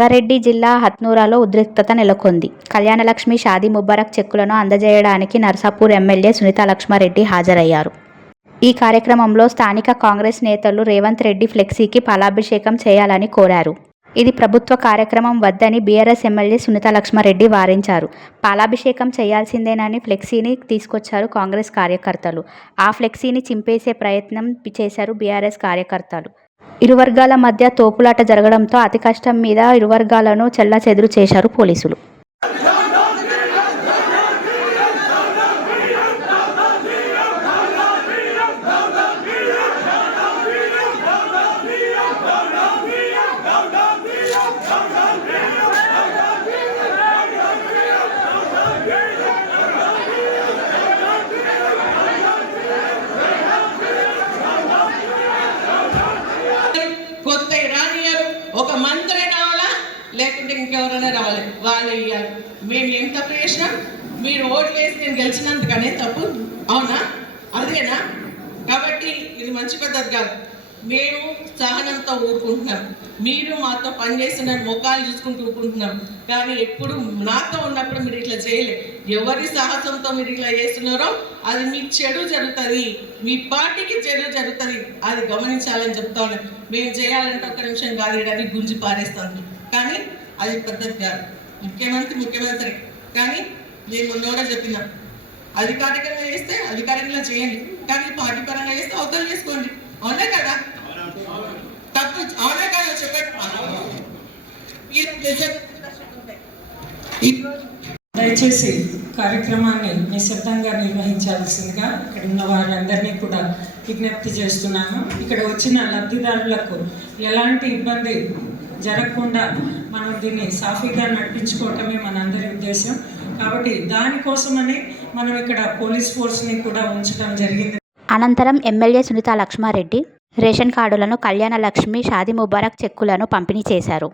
రంగారెడ్డి జిల్లా హత్నూరాలో ఉద్రిక్తత నెలకొంది. కళ్యాణలక్ష్మి షాదీ ముబారక్ చెక్కులను అందజేయడానికి నర్సాపూర్ ఎమ్మెల్యే సునీతా లక్ష్మారెడ్డి హాజరయ్యారు. ఈ కార్యక్రమంలో స్థానిక కాంగ్రెస్ నేతలు రేవంత్ రెడ్డి ఫ్లెక్సీకి పాలాభిషేకం చేయాలని కోరారు. ఇది ప్రభుత్వ కార్యక్రమం వద్దని బీఆర్ఎస్ ఎమ్మెల్యే సునీతా లక్ష్మారెడ్డి వారించారు. పాలాభిషేకం చేయాల్సిందేనని ఫ్లెక్సీని తీసుకొచ్చారు కాంగ్రెస్ కార్యకర్తలు. ఆ ఫ్లెక్సీని చింపేసే ప్రయత్నం చేశారు బీఆర్ఎస్ కార్యకర్తలు. ఇరు వర్గాల మధ్య తోపులాట జరగడంతో అతి కష్టం మీద ఇరు వర్గాలను చెల్లాచెదురు చేశారు పోలీసులు. కొత్త రానియరు, ఒక మంత్రి రావాలా లేకుంటే ఇంకెవరైనా రావాలి, వాళ్ళు ఇయ్యాలి. మేము ఏం తప్పు చేసినాం? మీరు ఓట్లు వేసి నేను గెలిచినందుకనే తప్పు, అవునా? అదేనా? కాబట్టి ఇది మంచి పద్ధతి కాదు. మేము సహనంతో ఊరుకుంటున్నాం, మీరు మాతో పనిచేసిన ముఖాలు చూసుకుంటూ ఊరుకుంటున్నాం. కానీ ఎప్పుడు నాతో ఉన్నప్పుడు మీరు ఇట్లా చేయలేదు. ఎవరి సాహసంతో మీరు ఇట్లా చేస్తున్నారో అది మీకు చెడు జరుగుతుంది, మీ పార్టీకి చెడు జరుగుతుంది, అది గమనించాలని చెప్తా ఉన్నాం. మేము చేయాలంటే ఒక్క నిమిషం కాదు, ఇడని గుంజి పారేస్తాను. కానీ అది పద్ధతి కాదు. ముఖ్యమంత్రి కానీ నేను మొన్న చెప్పినా, అధికారికంగా చేస్తే అధికారికంగా చేయండి, కానీ పార్టీ పరంగా చేస్తే అవతల చేసుకోండి. అవునా కదా? తప్పు అవునా కదా? చెప్పండి. దయచేసి కార్యక్రమాన్ని నిశ్శబ్దంగా నిర్వహించాల్సిందిగా ఇక్కడ ఉన్న వారందరినీ కూడా విజ్ఞప్తి చేస్తున్నాను. ఇక్కడ వచ్చిన లబ్ధిదారులకు ఎలాంటి ఇబ్బంది జరగకుండా మనం దీన్ని సాఫీగా నడిపించుకోవటమే మనందరి ఉద్దేశం. కాబట్టి దానికోసమని మనం ఇక్కడ పోలీస్ ఫోర్స్ని కూడా ఉంచడం జరిగింది. అనంతరం ఎమ్మెల్యే సునీతా లక్ష్మారెడ్డి రేషన్ కార్డులను, కళ్యాణ లక్ష్మి, షాదీ ముబారక్ చెక్కులను పంపిణీ చేశారు.